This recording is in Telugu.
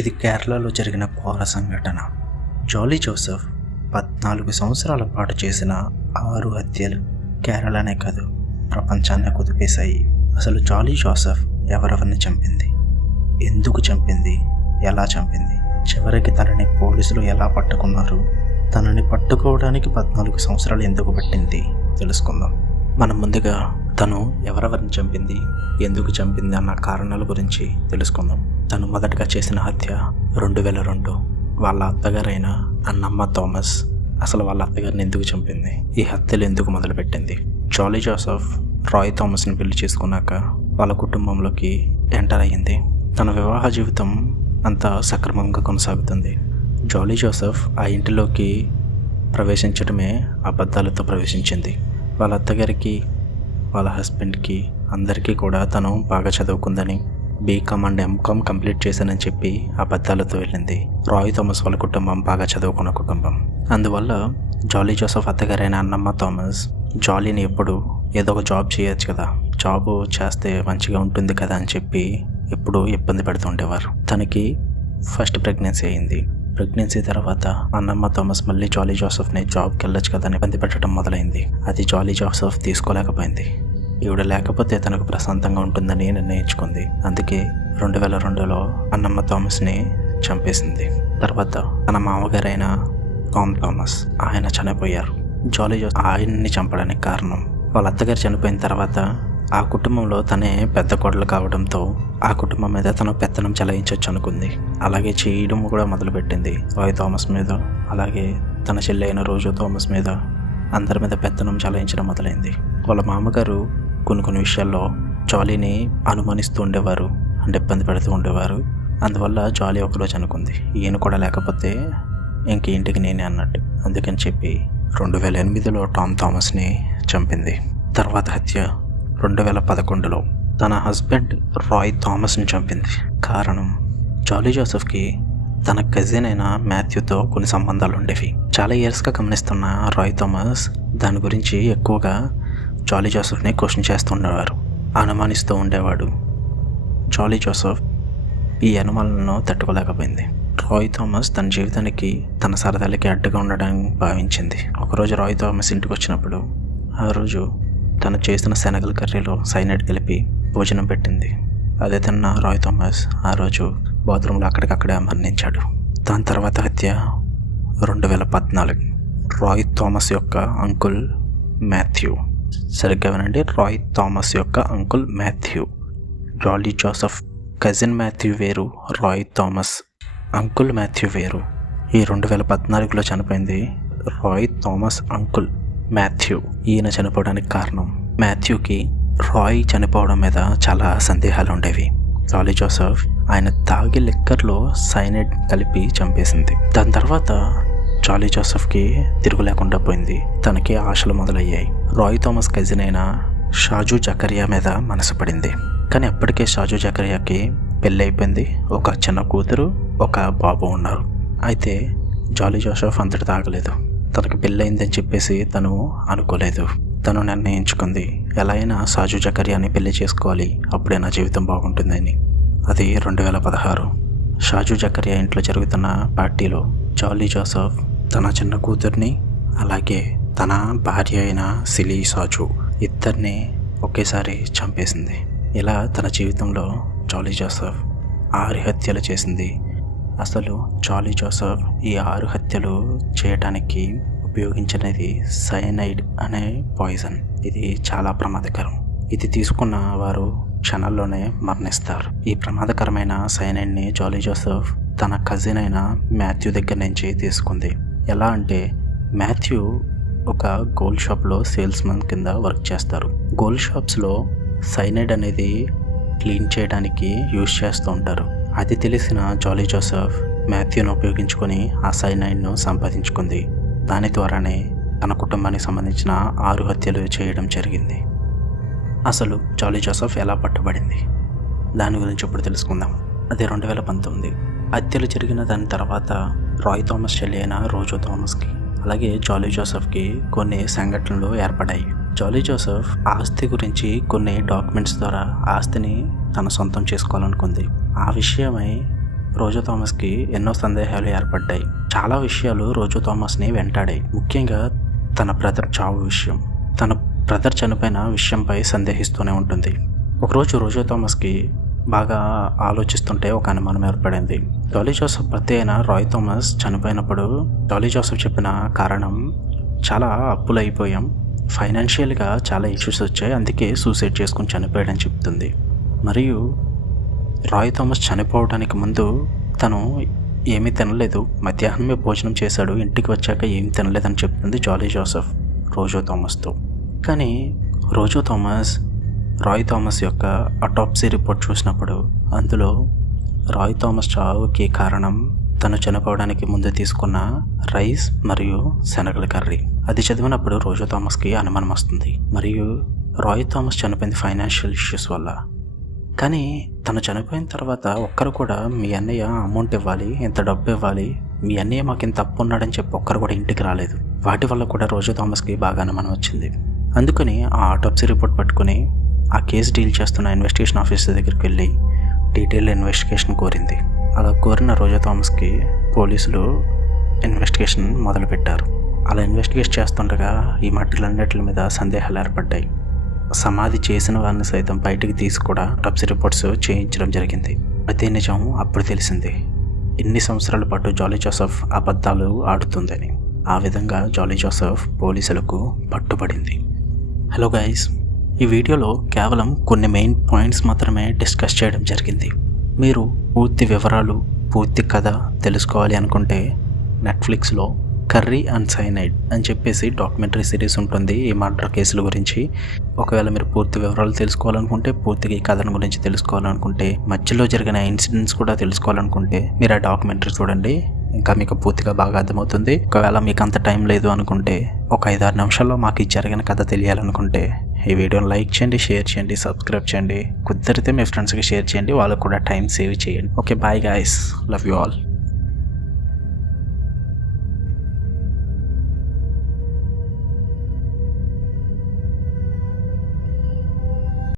ఇది కేరళలో జరిగిన ఘోర సంఘటన. జాలీ జోసెఫ్ 14 సంవత్సరాల పాటు చేసిన 6 హత్యలు కేరళనే కాదు ప్రపంచాన్ని కుదిపేశాయి. అసలు జాలీ జోసెఫ్ ఎవరెవరిని చంపింది, ఎందుకు చంపింది, ఎలా చంపింది, చివరికి తనని పోలీసులు ఎలా పట్టుకున్నారు, తనని పట్టుకోవడానికి 14 సంవత్సరాలు ఎందుకు పట్టింది తెలుసుకుందాం. మనం ముందుగా తను ఎవరెవరిని చంపింది, ఎందుకు చంపింది అన్న కారణాల గురించి తెలుసుకుందాం. తను మొదటగా చేసిన హత్య 2002. వాళ్ళ అత్తగారైన అన్నమ్మ థామస్. అసలు వాళ్ళ అత్తగారిని ఎందుకు చంపింది, ఈ హత్యలు ఎందుకు మొదలుపెట్టింది? జాలీ జోసెఫ్ రాయ్ థామస్ని పెళ్లి చేసుకున్నాక వాళ్ళ కుటుంబంలోకి ఎంటర్ అయ్యింది. తన వివాహ జీవితం అంతా సక్రమంగా కొనసాగుతుంది. జాలీ జోసెఫ్ ఆ ఇంటిలోకి ప్రవేశించడమే అబద్ధాలతో ప్రవేశించింది. వాళ్ళ అత్తగారికి, వాళ్ళ హస్బెండ్కి, అందరికీ కూడా తను బాగా చదువుకుందని, బీకామ్ అండ్ ఎంకామ్ కంప్లీట్ చేశానని చెప్పి అబద్ధాలతో వెళ్ళింది. రాయ్ థామస్ వాళ్ళ కుటుంబం బాగా చదువుకున్న కుటుంబం. అందువల్ల జాలీ జోసెఫ్ అత్తగారైన అన్నమ్మ థామస్ జాలీని ఎప్పుడు ఏదో ఒక జాబ్ చేయొచ్చు కదా, జాబ్ చేస్తే మంచిగా ఉంటుంది కదా అని చెప్పి ఎప్పుడు ఇబ్బంది పెడుతూ ఉండేవారు. తనకి ఫస్ట్ ప్రెగ్నెన్సీ అయింది. ప్రెగ్నెన్సీ తర్వాత అన్నమ్మ థామస్ మళ్ళీ జాలీ జోసెఫ్ని జాబ్కి వెళ్ళొచ్చు కదా అని ఇబ్బంది పెట్టడం మొదలైంది. అది జాలీ జోసెఫ్ తీసుకోలేకపోయింది. ఈవిడ లేకపోతే తనకు ప్రశాంతంగా ఉంటుందని నిర్ణయించుకుంది. అందుకే 2002లో అన్నమ్మ థామస్ని చంపేసింది. తర్వాత తన మామగారైన టామ్ థామస్ ఆయన చనిపోయారు. జాలీ జోసెఫ్ ఆయన్ని చంపడానికి కారణం, వాళ్ళ అత్తగారు చనిపోయిన తర్వాత ఆ కుటుంబంలో తనే పెద్ద కోడలు కావడంతో ఆ కుటుంబం మీద తను పెత్తనం చెలాయించవచ్చు అనుకుంది. అలాగే చేయడం కూడా మొదలుపెట్టింది. రాయ్ థామస్ మీద, అలాగే తన చెల్లి అయిన రోజు థామస్ మీద, అందరి మీద పెత్తనం చెలాయించడం మొదలైంది. వాళ్ళ మామగారు కొన్ని విషయాల్లో జాలీని అనుమానిస్తూ ఉండేవారు, అంటే ఇబ్బంది పెడుతూ ఉండేవారు. అందువల్ల జాలీ ఒకరోజు అనుకుంది, ఈయన కూడా లేకపోతే ఇంక ఇంటికి నేనే అన్నట్టు. అందుకని చెప్పి 2008లో టామ్ థామస్ని చంపింది. తర్వాత హత్య 2011లో తన హస్బెండ్ రాయ్ థామస్ని చంపింది. కారణం, జాలీ జోసెఫ్కి తన కజిన్ అయిన మాథ్యూతో కొన్ని సంబంధాలు ఉండేవి. చాలా ఇయర్స్గా గమనిస్తున్న రాయ్ థామస్ దాని గురించి ఎక్కువగా జాలీ జోసెఫ్ని క్వశ్చన్ చేస్తూ ఉండేవారు, అనుమానిస్తూ ఉండేవాడు. జాలీ జోసెఫ్ ఈ అనుమానాలను తట్టుకోలేకపోయింది. రాయ్ థామస్ తన జీవితానికి, తన సరదాలకి అడ్డుగా ఉండడానికి భావించింది. ఒకరోజు రాయ్ థామస్ ఇంటికి వచ్చినప్పుడు ఆ రోజు తను చేసిన శనగల కర్రీలో సైనైడ్ కలిపి భోజనం పెట్టింది. అదే తిన్న రాయ్ థామస్ ఆ రోజు బాత్రూంలో అక్కడికక్కడే మరణించాడు. దాని తర్వాత హత్య 2014. రాయ్ థామస్ యొక్క అంకుల్ మాథ్యూ. సరిగ్గా వినండి, రాయ్ థామస్ యొక్క అంకుల్ మాథ్యూ. జాలీ జోసెఫ్ కజిన్ మాథ్యూ వేరు, రాయ్ థామస్ అంకుల్ మాథ్యూ వేరు. ఈ 2014లో చనిపోయింది రాయ్ థామస్ అంకుల్ మాథ్యూ. ఈయన చనిపోవడానికి కారణం, మాథ్యూకి రాయ్ చనిపోవడం మీద చాలా సందేహాలు ఉండేవి. జాలీ జోసెఫ్ ఆయన తాగి లిక్కర్లో సైనైడ్ కలిపి చంపేసింది. దాని తర్వాత జాలీ జోసెఫ్కి తిరుగు లేకుండా పోయింది. తనకి ఆశలు మొదలయ్యాయి. రాయ్ థామస్ కజిన్ అయిన షాజు జకరియా మీద మనసు పడింది. కానీ అప్పటికే షాజు జకరియాకి పెళ్ళి అయిపోయింది. ఒక చిన్న కూతురు, ఒక బాబు ఉన్నారు. అయితే జాలీ జోసెఫ్ అంతటి తాగలేదు. తనకి పెళ్ళయిందని చెప్పేసి తను అనుకోలేదు. తను నిర్ణయించుకుంది, ఎలా అయినా షాజు జకరియాని పెళ్లి చేసుకోవాలి, అప్పుడే నా జీవితం బాగుంటుందని. అది 2016. షాజు జకరియా ఇంట్లో జరుగుతున్న పార్టీలో జాలీ జోసెఫ్ తన చిన్న కూతుర్ని, అలాగే తన భార్య అయిన సిలీ షాజు ఇద్దరిని ఒకేసారి చంపేసింది. ఇలా తన జీవితంలో జాలీ జోసెఫ్ 6 హత్యలు చేసింది. అసలు జాలీ జోసెఫ్ ఈ 6 హత్యలు చేయడానికి ఉపయోగించినది సైనైడ్ అనే పాయిజన్. ఇది చాలా ప్రమాదకరం. ఇది తీసుకున్న వారు క్షణాల్లోనే మరణిస్తారు. ఈ ప్రమాదకరమైన సైనైడ్ని జాలీ జోసెఫ్ తన కజిన్ అయిన మాథ్యూ దగ్గర నుంచి తీసుకుంది. ఎలా అంటే, మాథ్యూ ఒక గోల్డ్ షాప్లో సేల్స్మెన్ కింద వర్క్ చేస్తారు. గోల్డ్ షాప్స్లో సైనైడ్ అనేది క్లీన్ చేయడానికి యూజ్ చేస్తూ ఉంటారు. అది తెలిసిన జాలీ జోసెఫ్ మాథ్యూను ఉపయోగించుకొని ఆ సైనైడ్ను సంపాదించుకుంది. దాని ద్వారానే తన కుటుంబానికి సంబంధించిన 6 హత్యలు చేయడం జరిగింది. అసలు జాలీ జోసెఫ్ ఎలా పట్టుబడింది, దాని గురించి ఇప్పుడు తెలుసుకుందాం. అది 2019. హత్యలు జరిగిన దాని తర్వాత రాయ్ థామస్ చెల్లి అయిన రోజు థామస్కి, అలాగే జాలీ జోసెఫ్కి కొన్ని సంఘటనలు ఏర్పడ్డాయి. జాలీ జోసెఫ్ ఆస్తి గురించి కొన్ని డాక్యుమెంట్స్ ద్వారా ఆస్తిని తన సొంతం చేసుకోవాలనుకుంది. ఆ విషయమై రోజా థామస్కి ఎన్నో సందేహాలు ఏర్పడ్డాయి. చాలా విషయాలు రోజా థామస్ని వెంటాడాయి. ముఖ్యంగా తన బ్రదర్ చావు విషయం. తన బ్రదర్ చనిపోయిన విషయంపై సందేహిస్తూనే ఉంటుంది. ఒకరోజు రోజా థామస్కి బాగా ఆలోచిస్తుంటే ఒక అనుమానం ఏర్పడింది. జాలీ జోసెఫ్ భర్త అయిన రాయ్ థామస్ చనిపోయినప్పుడు జాలీ జోసెఫ్ చెప్పిన కారణం చాలా అప్పులు అయిపోయాం, ఫైనాన్షియల్గా చాలా ఇష్యూస్ వచ్చాయి, అందుకే సూసైడ్ చేసుకుని చనిపోయాడని చెప్తుంది. మరియు రాయ్ థామస్ చనిపోవడానికి ముందు తను ఏమీ తినలేదు, మధ్యాహ్నమే భోజనం చేశాడు, ఇంటికి వచ్చాక ఏమీ తినలేదని చెప్తుంది జాలీ జోసెఫ్ రోజా థామస్తో. కానీ రోజా థామస్ రాయ్ థామస్ యొక్క అటాప్సీ రిపోర్ట్ చూసినప్పుడు అందులో రాయ్ థామస్ చావుకి కారణం తను చనిపోవడానికి ముందు తీసుకున్న రైస్ మరియు శనగల కర్రీ. అది చదివినప్పుడు రోజా థామస్కి అనుమానం వస్తుంది. మరియు రాయ్ థామస్ చనిపోయింది ఫైనాన్షియల్ ఇష్యూస్ వల్ల. కానీ తను చనిపోయిన తర్వాత ఒక్కరు కూడా మీ అన్నయ్య అమౌంట్ ఇవ్వాలి, ఇంత డబ్బు ఇవ్వాలి, మీ అన్నయ్య మాకు ఇంత అప్పు ఉన్నాడని చెప్పి ఒక్కరు కూడా ఇంటికి రాలేదు. వాటి వల్ల కూడా రోజా థామస్కి బాగా అనుమానం వచ్చింది. అందుకని ఆ ఆటోప్సీ రిపోర్ట్ పట్టుకుని ఆ కేసు డీల్ చేస్తున్న ఇన్వెస్టిగేషన్ ఆఫీసర్ దగ్గరికి వెళ్ళి డీటెయిల్ ఇన్వెస్టిగేషన్ కోరింది. అలా కోరిన రోజా థామస్కి పోలీసులు ఇన్వెస్టిగేషన్ మొదలుపెట్టారు. అలా ఇన్వెస్టిగేట్ చేస్తుండగా ఈ మట్టిలన్నిటి మీద సందేహాలు ఏర్పడ్డాయి. సమాధి చేసిన వారిని సైతం బయటికి తీసి కూడా ఆటోప్సీ రిపోర్ట్స్ చేయించడం జరిగింది. అదే నిజం అప్పుడు తెలిసింది. ఇన్ని సంవత్సరాల పాటు జాలీ జోసెఫ్ అబద్ధాలు ఆడుతుందని. ఆ విధంగా జాలీ జోసెఫ్ పోలీసులకు పట్టుబడింది. హలో గైస్, ఈ వీడియోలో కేవలం కొన్ని మెయిన్ పాయింట్స్ మాత్రమే డిస్కస్ చేయడం జరిగింది. మీరు పూర్తి వివరాలు, పూర్తి కథ తెలుసుకోవాలి అనుకుంటే నెట్ఫ్లిక్స్లో కర్రీ అండ్ సైనైడ్ అని చెప్పేసి డాక్యుమెంటరీ సిరీస్ ఉంటుంది ఈ మర్డర్ కేసుల గురించి. ఒకవేళ మీరు పూర్తి వివరాలు తెలుసుకోవాలనుకుంటే, పూర్తిగా ఈ కథను గురించి తెలుసుకోవాలనుకుంటే, మధ్యలో జరిగిన ఇన్సిడెంట్స్ కూడా తెలుసుకోవాలనుకుంటే మీరు ఆ డాక్యుమెంటరీ చూడండి, ఇంకా మీకు పూర్తిగా బాగా అర్థమవుతుంది. ఒకవేళ మీకు అంత టైం లేదు అనుకుంటే, ఒక 5-6 నిమిషాల్లో మాకు ఈ జరిగిన కథ తెలియాలనుకుంటే ఈ వీడియోని లైక్ చేయండి, షేర్ చేయండి, సబ్స్క్రైబ్ చేయండి. కుదిరితే మీ ఫ్రెండ్స్కి షేర్ చేయండి, వాళ్ళకు కూడా టైం సేవ్ చేయండి. Okay, bye guys, love you all.